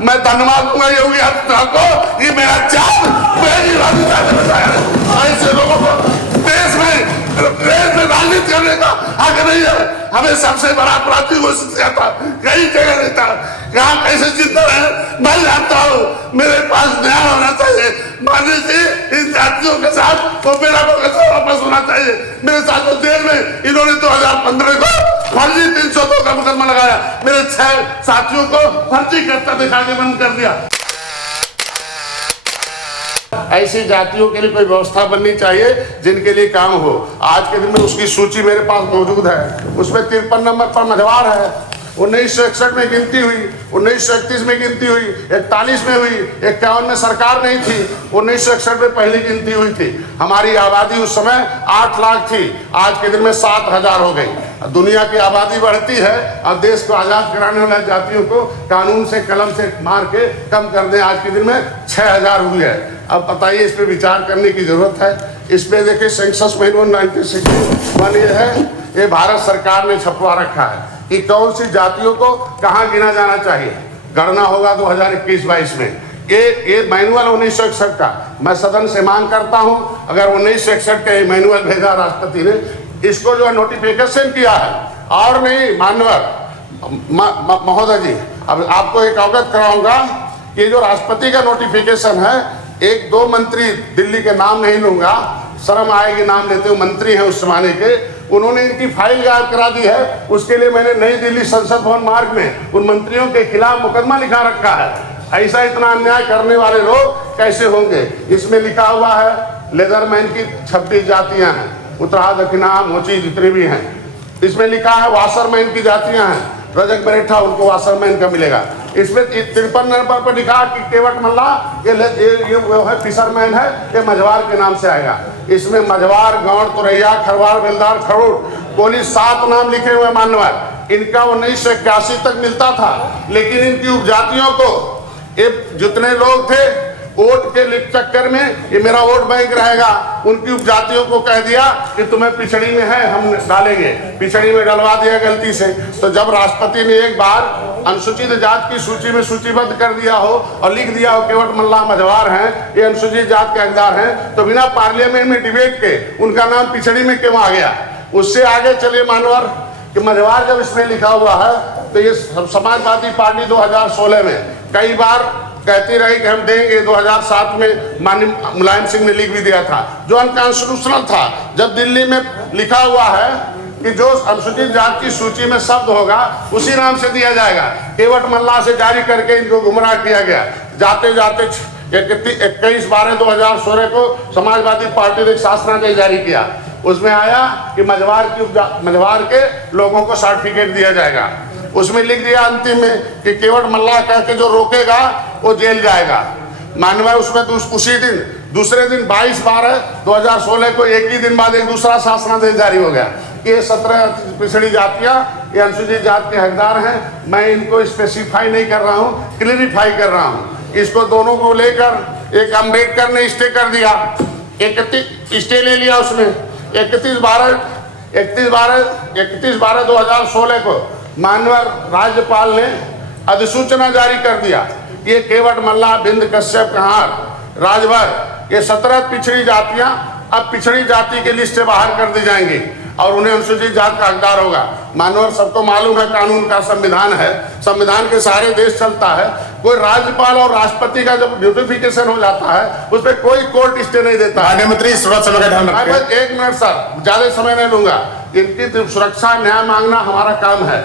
मैं धन्यवाद दूंगा योगी आदित्यनाथ को। ये मेरा चाँद मेरी ऐसे लोगों को देश में राजनीति करने का हक नहीं है। हमें सबसे बड़ा अपराधी घोषित किया था, कई जगह नहीं था। यहाँ कैसे जिंदा रहे मैं जानता हूँ। मेरे पास न्याय होना चाहिए। मानी जी इन जातियों के साथ वो मेरा कैसे वापस होना चाहिए। मेरे साथ जेल में इन्होंने 2015 को फर्जी 302 का मुकदमा लगाया। मेरे 6 साथियों को फर्जी करता दिखा के बंद कर दिया। ऐसी जातियों के लिए कोई व्यवस्था बननी चाहिए जिनके लिए काम हो। आज के दिन में उसकी सूची मेरे पास मौजूद है। उसमें 53 नंबर पर मझवार है। 1961 में गिनती हुई, 1931 में गिनती हुई, 41 में हुई, 51 में सरकार नहीं थी, 1961 में पहली गिनती हुई थी। हमारी आबादी उस समय 8 लाख थी, आज के दिन में 7,000 हो गई। दुनिया की आबादी बढ़ती है, अब देश को आज़ाद कराने वाले जातियों को कानून से कलम से मार के कम कर दें। आज के दिन में 6,000 हुई है। अब बताइए, इस पे विचार करने की जरूरत है। इस पे देखिए सेंसस मैनुअल 1961 ये है, ये भारत सरकार ने छपवा रखा है कि कौन सी जातियों को कहाँ गिना जाना चाहिए। गणना होगा 2021-22 में। ये मैनुअल 1961 का मैं सदन से मांग करता हूं, अगर 1961 का ये मैनुअल भेजा राष्ट्रपति ने, इसको जो नोटिफिकेशन किया है और नहीं माननीय महोदय जी, अब आपको एक अवगत कराऊंगा कि जो राष्ट्रपति का नोटिफिकेशन है, 1-2 मंत्री दिल्ली के नाम नहीं लूंगा, शर्म आएगी नाम लेते हुए, मंत्री हैं उस जमाने के, उन्होंने इनकी फाइल गायब करा दी है। उसके लिए मैंने नई दिल्ली संसद भवन मार्ग में उन मंत्रियों के खिलाफ मुकदमा लिखा रखा है। ऐसा इतना अन्याय करने वाले लोग कैसे होंगे। इसमें लिखा हुआ है लेदरमैन की 26 जातियां हैं, उत्तरार्ध दक्षिणा मोची जितनी भी हैं। इसमें लिखा है वाशरमैन की जातियां हैं, रजक बरेठा उनको वाशरमैन का मिलेगा। इसमें 53 नंबर पर लिखा कि केवट मल्ला ये वो है फिशरमैन है, ये मझवार के नाम से आएगा। इसमें मझवार, गौड़, तुरैया, खरवार, बेलदार, खड़ूर, कोली 7 नाम लिखे हुए मान्यवर। इनका 1981 तक मिलता था, लेकिन इनकी उपजातियों को ये जितने लोग थे वोट के चक्कर में ये मेरा वोट बैंक रहेगा, उनकी उपजातियों को कह दिया कि तुम्हें पिछड़ी में है, हम डालेंगे। पिछड़ी में डलवा दिया गलती से। तो जब राष्ट्रपति ने एक बार अनुसूचित जात की सूची में सूचीबद्ध कर दिया हो और लिख दिया हो केवट मल्ला मझवार हैं, ये अनुसूचित जात के हकदार हैं, तो बिना पार्लियामेंट में डिबेट के उनका नाम पिछड़ी में क्यों आ गया। उससे आगे चले मानवर कि मझवार जब इसमें लिखा हुआ है, तो ये समाजवादी पार्टी 2016 में कई बार कहती रही कि हम देंगे। 2007 में माननीय मुलायम सिंह ने लिख भी दिया था, जो अनकॉन्स्टिट्यूशनल था। जब दिल्ली में लिखा हुआ है कि जो अनुसूचित जात की सूची में शब्द होगा उसी नाम से दिया जाएगा, केवट मल्ला से जारी करके इनको गुमराह किया गया। जाते जाते 21/12/2016 को समाजवादी पार्टी ने शासनादेश जारी किया। उसमें आया कि मझवार के लोगों को सर्टिफिकेट दिया जाएगा। उसमें लिख दिया अंतिम में कि केवट मल्ला कह के जो रोकेगा वो जेल जाएगा। माननीय उसमें तो उसी दिन दूसरे दिन 22/12/2016 को एक ही दिन बाद एक दूसरा शासनादेश जारी हो गया कि ये 17 पिछड़ी जातियां ये अनुसूचित जात के हकदार हैं। मैं इनको स्पेसिफाई नहीं कर रहा हूँ, क्लियरिफाई कर रहा हूँ। इसको दोनों को लेकर एक अम्बेडकर ने स्टे कर दिया, 31 स्टे ले लिया उसने। 31/12/2016 को माननीय राज्यपाल ने अधिसूचना जारी कर दिया कि ये केवट मल्ला, बिंद, कश्यप, कहार, राजभर, ये 17 पिछड़ी जातियां अब पिछड़ी जाति के लिस्ट से बाहर कर दी जाएंगी और उन्हें अनुसूचित जात का हकदार होगा। मानवर सबको मालूम है कानून का संविधान है, संविधान के सारे देश चलता है। कोई राज्यपाल और राष्ट्रपति का जब नोटिफिकेशन हो जाता है उस पर कोई कोर्ट स्टे नहीं देता है। मंत्री सुरक्षा का ध्यान रखें। 1 मिनट सर, ज्यादा समय नहीं लूंगा। इनकी सुरक्षा न्याय मांगना हमारा काम है,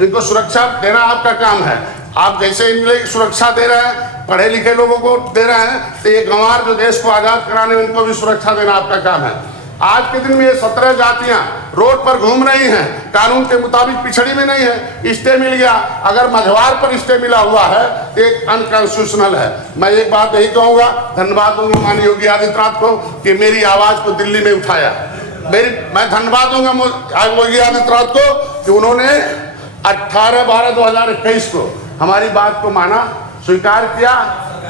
इनको सुरक्षा देना आपका काम है। आप जैसे इनके सुरक्षा दे रहे हैं, पढ़े लिखे लोगों को दे रहे हैं, तो ये गंवार जो देश को आजाद कराने में इनको भी सुरक्षा देना आपका काम है। आज के दिन में ये 17 जातियां रोड पर घूम रही हैं, कानून के मुताबिक पिछड़ी में नहीं है, स्टे मिल गया। अगर मझवार पर स्टे मिला हुआ है तो एक अनकॉन्स्टिट्यूशनल है। मैं एक बात यही कहूंगा, धन्यवाद दूंगा माननीय योगी आदित्यनाथ को कि मेरी आवाज को दिल्ली में उठाया। मैं धन्यवाद दूंगा योगी आदित्यनाथ को कि उन्होंने 18/12/2021 को हमारी बात को माना, स्वीकार किया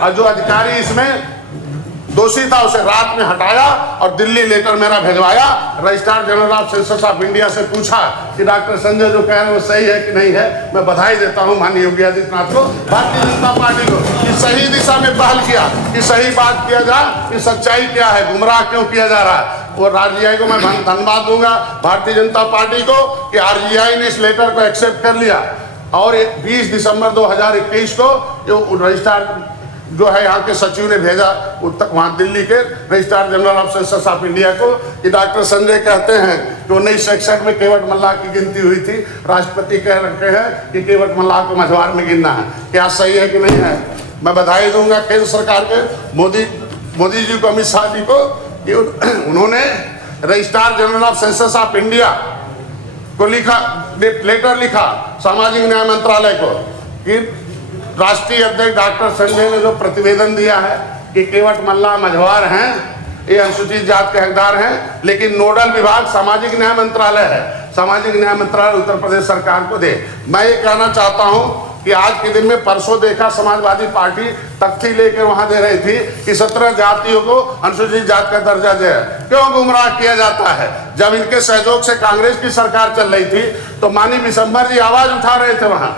और जो अधिकारी इसमें दोषी था उसे रात में हटाया और दिल्ली लेटर मेरा भिजवाया। Registrar general of census of India से पूछा कि डॉक्टर संजय जो कह रहे हैं वो सही है कि नहीं है। मैं बधाई देता हूं माननीय योगी आदित्यनाथ को, भारतीय जनता पार्टी को, कि सही दिशा में पहल किया, कि सही बात किया जा कि सच्चाई क्या है, गुमराह क्यों किया जा रहा है। और आरजीआई को मैं धन्यवाद दूंगा भारतीय जनता पार्टी को कि आरजीआई ने इस लेटर को एक्सेप्ट कर लिया और 20 दिसंबर 2021 को जो रजिस्ट्रार जो है यहाँ के सचिव ने भेजा वहाँ दिल्ली के registrar general of census of India को कि डॉक्टर संजय कहते हैं कि 1961 में केवट मल्लाह की गिनती हुई थी, राष्ट्रपति कह रखे हैं कि केवट मल्लाह को मझवार में गिनना है, क्या सही है कि नहीं है। मैं बधाई दूंगा केंद्र सरकार के मोदी जी को, अमित शाह जी को कि उन्होंने registrar general of census of India को लेटर लिखा सामाजिक न्याय मंत्रालय को कि राष्ट्रीय अध्यक्ष डॉक्टर संजय ने जो प्रतिवेदन दिया है कि केवट मल्लाह मझवार हैं, ये अनुसूचित जात के हकदार हैं, लेकिन नोडल विभाग सामाजिक न्याय मंत्रालय है, सामाजिक न्याय मंत्रालय उत्तर प्रदेश सरकार को दे। मैं ये कहना चाहता हूँ कि आज के दिन में परसों देखा समाजवादी पार्टी तख्ती लेकर वहां दे रही थी कि 17 जातियों को अनुसूचित जात का दर्जा दे। क्यों गुमराह किया जाता है? जब इनके सहयोग से कांग्रेस की सरकार चल रही थी तो माननीय विशंबर जी आवाज उठा रहे थे वहां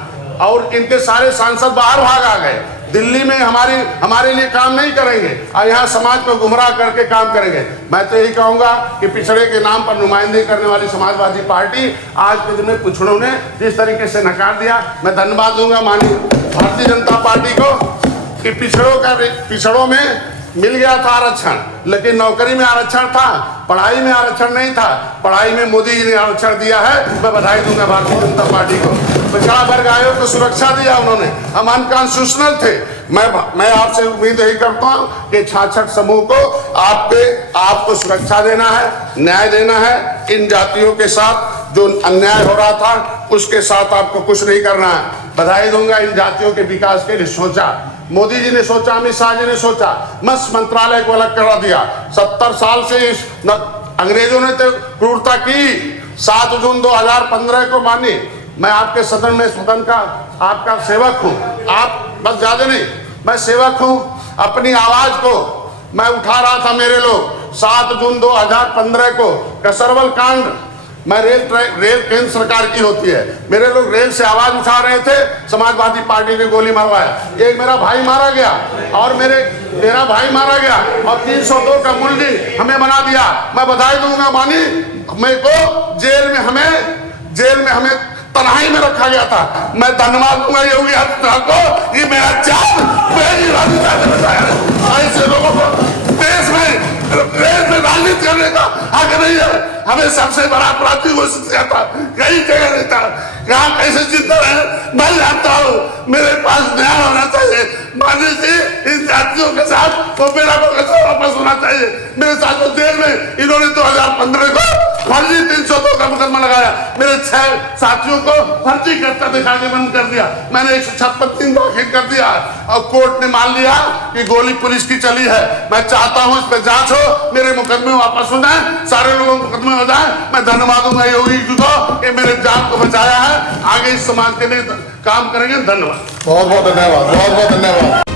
और इनके सारे सांसद बाहर भाग आ गए। दिल्ली में हमारे लिए काम नहीं करेंगे और यहाँ समाज को गुमराह करके काम करेंगे। मैं तो यही कहूँगा कि पिछड़े के नाम पर नुमाइंदगी करने वाली समाजवादी पार्टी आज के दिन में पिछड़ों ने जिस तरीके से नकार दिया, मैं धन्यवाद दूंगा माननीय भारतीय जनता पार्टी को कि पिछड़ों में मिल गया था आरक्षण, लेकिन नौकरी में आरक्षण था, पढ़ाई में आरक्षण नहीं था। पढ़ाई में मोदी जी ने आरक्षण दिया है, मैं बधाई दूंगा भारतीय जनता पार्टी को। पिछड़ा वर्ग आयोग को सुरक्षा दिया उन्होंने, हम अनकॉन्स्टिट्यूशनल थे। मैं आपसे उम्मीद यही करता हूँ कि 66 समूह को आपको सुरक्षा देना है, न्याय देना है। इन जातियों के साथ जो अन्याय हो रहा था उसके साथ आपको कुछ नहीं करना है। बधाई दूंगा इन जातियों के विकास के लिए सोचा, मोदी जी ने सोचा, अमित शाह जी ने सोचा, मत्स्य मंत्रालय को अलग करा दिया। 70 साल से अंग्रेजों ने तो क्रूरता की। 7 जून 2015 को मानी, मैं आपके सदन का आपका सेवक हूँ, आप बस ज्यादा नहीं, मैं सेवक हूँ। अपनी आवाज को मैं उठा रहा था, मेरे लोग 7 जून 2015 को कसरवल कांड, मैं रेल केंद्र सरकार की होती है, मेरे लोग रेल से आवाज उठा रहे थे, समाजवादी पार्टी ने गोली मारवाया। एक मेरा भाई मारा गया और मेरा भाई मारा गया और 302 का मुलजिम हमें बना दिया। मैं बधाई दूंगा मानी, मेरे को जेल में हमें तन्हाई में रखा गया था। मैं धन्यवाद दूंगा योगी आदित्यनाथ को, ये मेरा ऐसे लोगों को देश में राजनीति करने का हक नहीं है। हमें सबसे बड़ा अपराधी घोषित किया था, कई जगह नहीं था, यहाँ कैसे जिंदा रहे मैं जानता हूँ। मेरे पास न्याय होना चाहिए। मानी जी इन जातियों के साथ वो मेरा कैसे वापस होना चाहिए। मेरे साथ जेल में इन्होंने 2015 को फर्जी 302 का मुकदमा लगाया, मेरे 6 साथियों को फर्जी करता दिखाने बंद कर दिया। मैंने 156 दिन दाखिल कर दिया और कोर्ट ने मान लिया कि गोली पुलिस की चली है। मैं चाहता हूँ इस पर जांच हो, मेरे मुकदमे वापस हो जाए, सारे लोगों के मुकदमे हो जाए। मैं धन्यवाद दूंगा योगी जी को कि मेरे जान को बचाया है, आगे इस समाज के लिए काम करेंगे। धन्यवाद, बहुत बहुत धन्यवाद, बहुत बहुत धन्यवाद।